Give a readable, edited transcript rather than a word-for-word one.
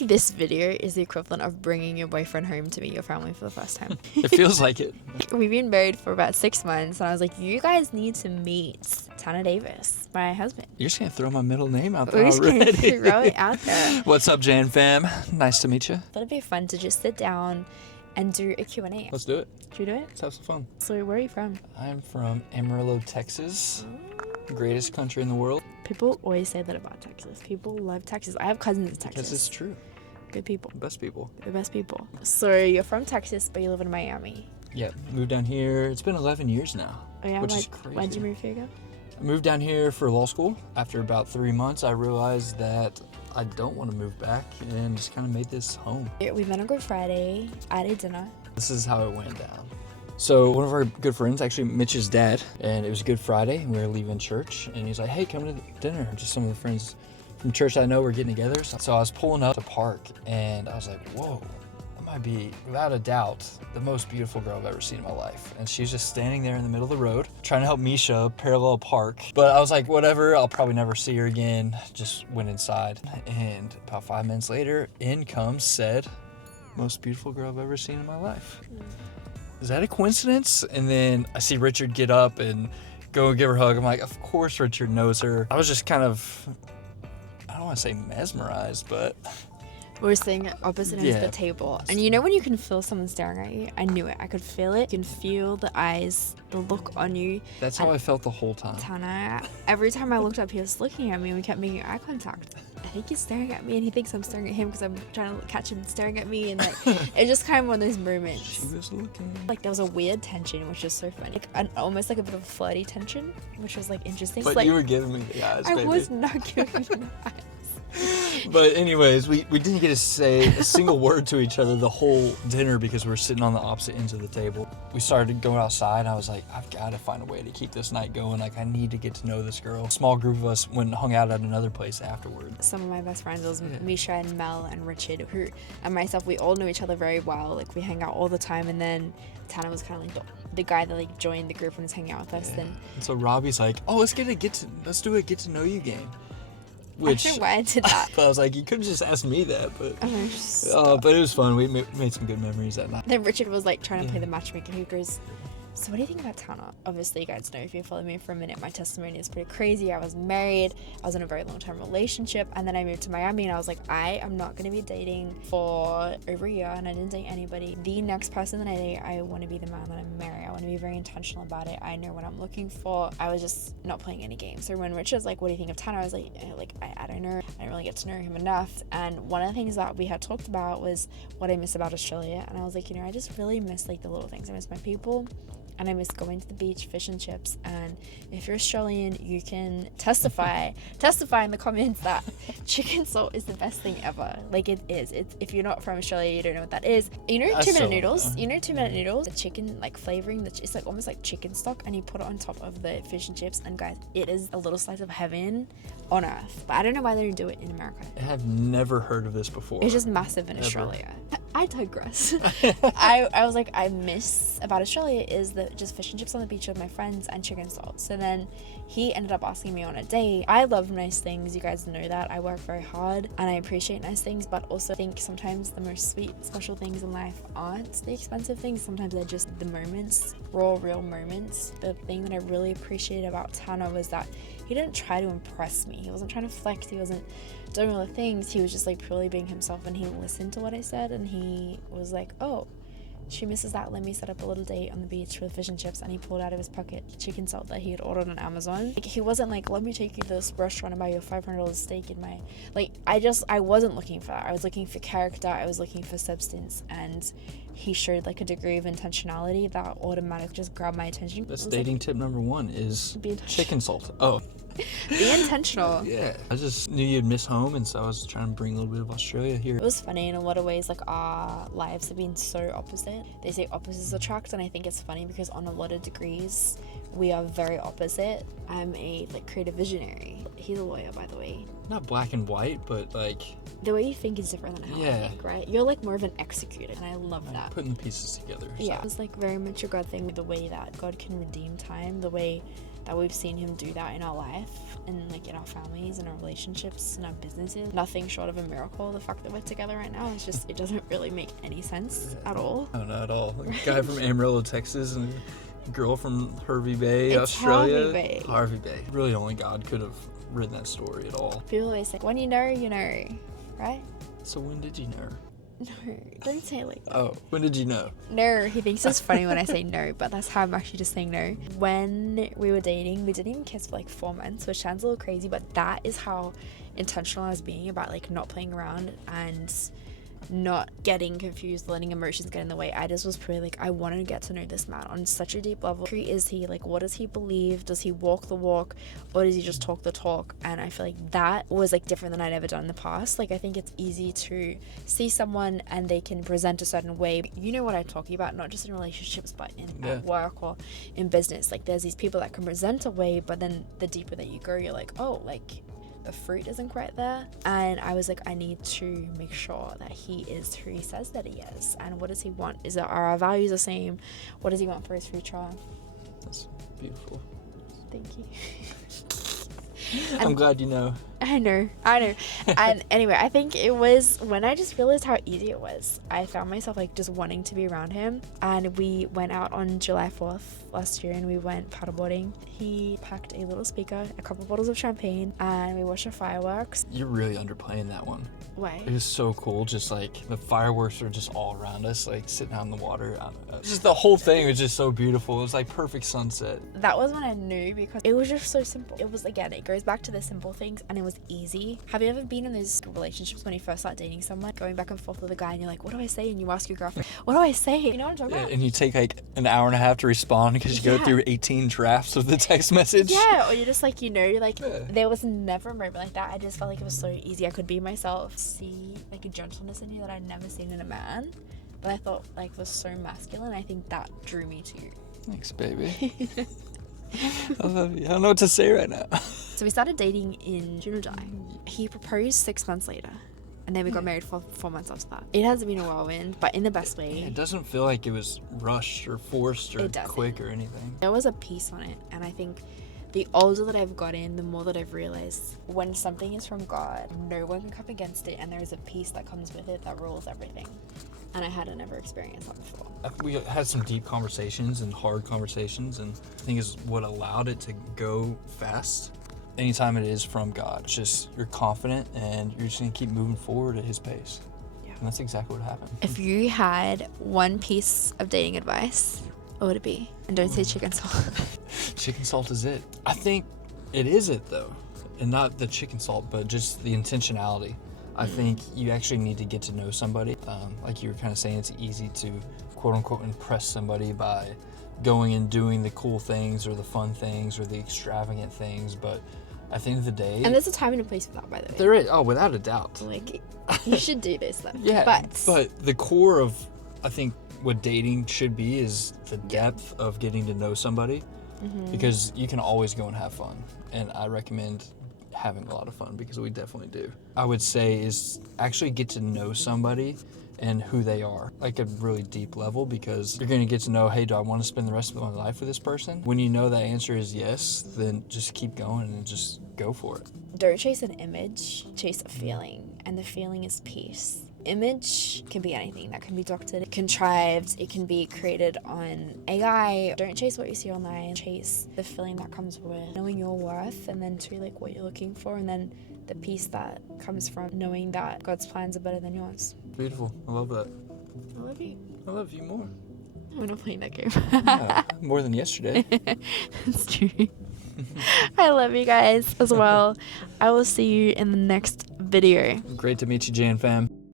This video is the equivalent of bringing your boyfriend home to meet your family for the first time. It feels like it. We've been married for about 6 months, and I was like, you guys need to meet Tanner Davis, my husband. You're just going to throw my middle name out We're there just going already. to throw it out there. What's up, Jan fam? Nice to meet you. Thought it'd be fun to just sit down and do a Q&A. Let's do it. Should we do it? Let's have some fun. So where are you from? I'm from Amarillo, Texas. Greatest country in the world. People always say that about Texas. People love Texas. I have cousins in Texas. Because it's true. Good people. Best people. The best people. So you're from Texas, but you live in Miami. Yeah, moved down here. It's been 11 years now. Oh yeah? Which is crazy. Why'd you move here again? I moved down here for law school. After about 3 months, I realized that I don't want to move back and just kind of made this home. We met on Good Friday at a dinner. This is how it went down. So one of our good friends, actually Mitch's dad, and it was Good Friday, and we were leaving church, and he's like, hey, come to dinner. Just some of the friends from church I know were getting together. So I was pulling up to park, and I was like, whoa, that might be, without a doubt, the most beautiful girl I've ever seen in my life. And she's just standing there in the middle of the road, trying to help Misha parallel park. But I was like, whatever, I'll probably never see her again. Just went inside, and about 5 minutes later, in comes said, most beautiful girl I've ever seen in my life. Is that a coincidence? And then I see Richard get up and go and give her a hug. I'm like, of course Richard knows her. I was just kind of, I don't want to say mesmerized, but We were sitting opposite ends of the table. And you know when you can feel someone staring at you? I knew it. I could feel it. You can feel the eyes, the look on you. That's how I felt the whole time. Tanner, every time I looked up, he was looking at me and we kept making eye contact. I think he's staring at me and he thinks I'm staring at him because I'm trying to catch him staring at me. And like, it's just kind of one of those moments. She was looking. Like there was a weird tension, which was so funny. Like almost like a bit of a flirty tension, which was like interesting. But like, you were giving me the eyes, baby. I was not giving you the eyes. But anyways, we didn't get to say a single word to each other the whole dinner because we were sitting on the opposite ends of the table. We started going outside. I was like, I've got to find a way to keep this night going. Like, I need to get to know this girl. A small group of us went and hung out at another place afterward. Some of my best friends was Misha and Mel and Richard, who and myself, we all knew each other very well. Like, we hang out all the time. And then Tanner was kind of like the guy that like joined the group and was hanging out with us. And so Robbi's like, oh, let's do a get to know you game. Which, I don't know why I did that. But I was like, you could have just asked me that, but but it was fun. We made some good memories that night. Then Richard was like trying to play the matchmaker. He goes, so what do you think about Tanner? Obviously, you guys know if you follow me for a minute, my testimony is pretty crazy. I was married, I was in a very long-term relationship, and then I moved to Miami, and I was like, I am not going to be dating for over a year, and I didn't date anybody. The next person that I date, I want to be the man that I'm marrying. I want to be very intentional about it. I know what I'm looking for. I was just not playing any games. So when Richard was like, what do you think of Tanner? I was like, I don't know. I didn't really get to know him enough. And one of the things that we had talked about was what I miss about Australia. And I was like, I just really miss like the little things. I miss my people. And I miss going to the beach, fish and chips. And if you're Australian, you can testify in the comments that chicken salt is the best thing ever. Like it is. If you're not from Australia, you don't know what that is. You know 2-minute noodles? You know 2-minute noodles? The chicken like flavoring, it's like almost like chicken stock, and you put it on top of the fish and chips. And guys, it is a little slice of heaven on earth. But I don't know why they don't do it in America. I have never heard of this before. It's just massive in Australia. I digress. I was like, I miss about Australia is the just fish and chips on the beach with my friends and chicken salt. So then he ended up asking me on a date. I love nice things. You guys know that. I work very hard and I appreciate nice things, but also think sometimes the most sweet, special things in life aren't the expensive things. Sometimes they're just the moments, raw, real moments. The thing that I really appreciated about Tanner was that he didn't try to impress me. He wasn't trying to flex. He wasn't doing all the things. He was just like purely being himself, and he listened to what I said, and he was like, oh, she misses that. Let me set up a little date on the beach with fish and chips. And he pulled out of his pocket chicken salt that he had ordered on Amazon. Like, he wasn't like, let me take you to this restaurant and buy you a $500 steak in my, like, I wasn't looking for that. I was looking for character. I was looking for substance. And he showed like a degree of intentionality that automatically just grabbed my attention. That's dating tip number 1 is chicken salt. Oh. Be intentional. Yeah. I just knew you'd miss home, and so I was trying to bring a little bit of Australia here. It was funny in a lot of ways. Like, our lives have been so opposite. They say opposites attract, and I think it's funny because on a lot of degrees we are very opposite. I'm a creative visionary. He's a lawyer, by the way. Not black and white, but like the way you think is different than how I think, right? You're like more of an executor, and I love that. Putting the pieces together. Yeah, it's like very much a God thing, the way that God can redeem time, the way that we've seen him do that in our life and like in our families and our relationships and our businesses. Nothing short of a miracle. The fact that we're together right now is just, it doesn't really make any sense at all. No, not at all. A guy from Amarillo, Texas, and a girl from Hervey Bay, It's Australia. Harvey Bay. Harvey Bay. Really only God could have written that story at all. People always say, when you know, right? So when did you know? No, don't say it like that. Oh, when did you know? No, he thinks it's funny when I say no, but that's how I'm actually just saying no. When we were dating, we didn't even kiss for like 4 months, which sounds a little crazy, but that is how intentional I was being about like not playing around and not getting confused, letting emotions get in the way. I just was pretty like, I want to get to know this man on such a deep level. Who is he? Like, what does he believe? Does he walk the walk, or does he just talk the talk? And I feel like that was like different than I'd ever done in the past. Like, I think it's easy to see someone and they can present a certain way. You know what I'm talking about, not just in relationships, but in at work or in business. Like, there's these people that can present a way, but then the deeper that you go, you're like, oh, like the fruit isn't quite there. And I was like, I need to make sure that he is who he says that he is. And what does he want? Are our values the same? What does he want for his future? That's beautiful. Thank you. I'm glad you know. I know. And anyway, I think it was when I just realized how easy it was. I found myself like just wanting to be around him. And we went out on July 4th last year and we went paddleboarding. He packed a little speaker, a couple bottles of champagne, and we watched the fireworks. You're really underplaying that one. Why? It was so cool. Just like the fireworks were just all around us, like sitting out in the water. I don't know. Just the whole thing was just so beautiful. It was like perfect sunset. That was when I knew, because it was just so simple. It was, again, it goes back to the simple things, and it was easy. Have you ever been in those relationships when you first start dating someone, going back and forth with a guy, and you're like, what do I say? And you ask your girlfriend, what do I say? You know what I'm talking about? And you take like an hour and a half to respond because you go through 18 drafts of the text message. Yeah, or you're just like, there was never a moment like that. I just felt like it was so easy. I could be myself, see like a gentleness in you that I'd never seen in a man, but I thought like was so masculine. I think that drew me to you. Thanks, baby. I love you. I don't know what to say right now. So we started dating in June or July. He proposed 6 months later, and then we got married for 4 months after that. It hasn't been a whirlwind, but in the best way. It doesn't feel like it was rushed or forced or quick or anything. There was a peace on it, and I think the older that I've gotten, the more that I've realized when something is from God, no one can come against it, and there's a peace that comes with it that rules everything. And I hadn't ever experienced that before. We had some deep conversations and hard conversations, and I think is what allowed it to go fast. Anytime it is from God, it's just you're confident and you're just gonna keep moving forward at his pace. Yeah. And that's exactly what happened. If you had one piece of dating advice, what would it be? And don't say chicken salt. Chicken salt is it. I think it is it though. And not the chicken salt, but just the intentionality. I think you actually need to get to know somebody. Like you were kind of saying, it's easy to quote unquote impress somebody by going and doing the cool things or the fun things or the extravagant things, but at the end of the day... And there's a time and a place for that, by the way. There is, without a doubt. Like, you should do this though. Yeah, but the core of, I think, what dating should be is the depth of getting to know somebody, because you can always go and have fun, and I recommend having a lot of fun because we definitely do. I would say is actually get to know somebody and who they are, like a really deep level, because you're going to get to know, hey, do I want to spend the rest of my life with this person? When you know that answer is yes, then just keep going and just go for it. Don't chase an image, chase a feeling, and the feeling is peace. Image can be anything. That can be doctored, contrived, it can be created on AI. Don't chase what you see online, chase the feeling that comes with knowing your worth, and then to like what you're looking for, and then the peace that comes from knowing that God's plans are better than yours. Beautiful. I love that. I love you. I love you more. We're not playing that game. Yeah, more than yesterday. That's true. I love you guys as well. I will see you in the next video. Great to meet you, Jan fam.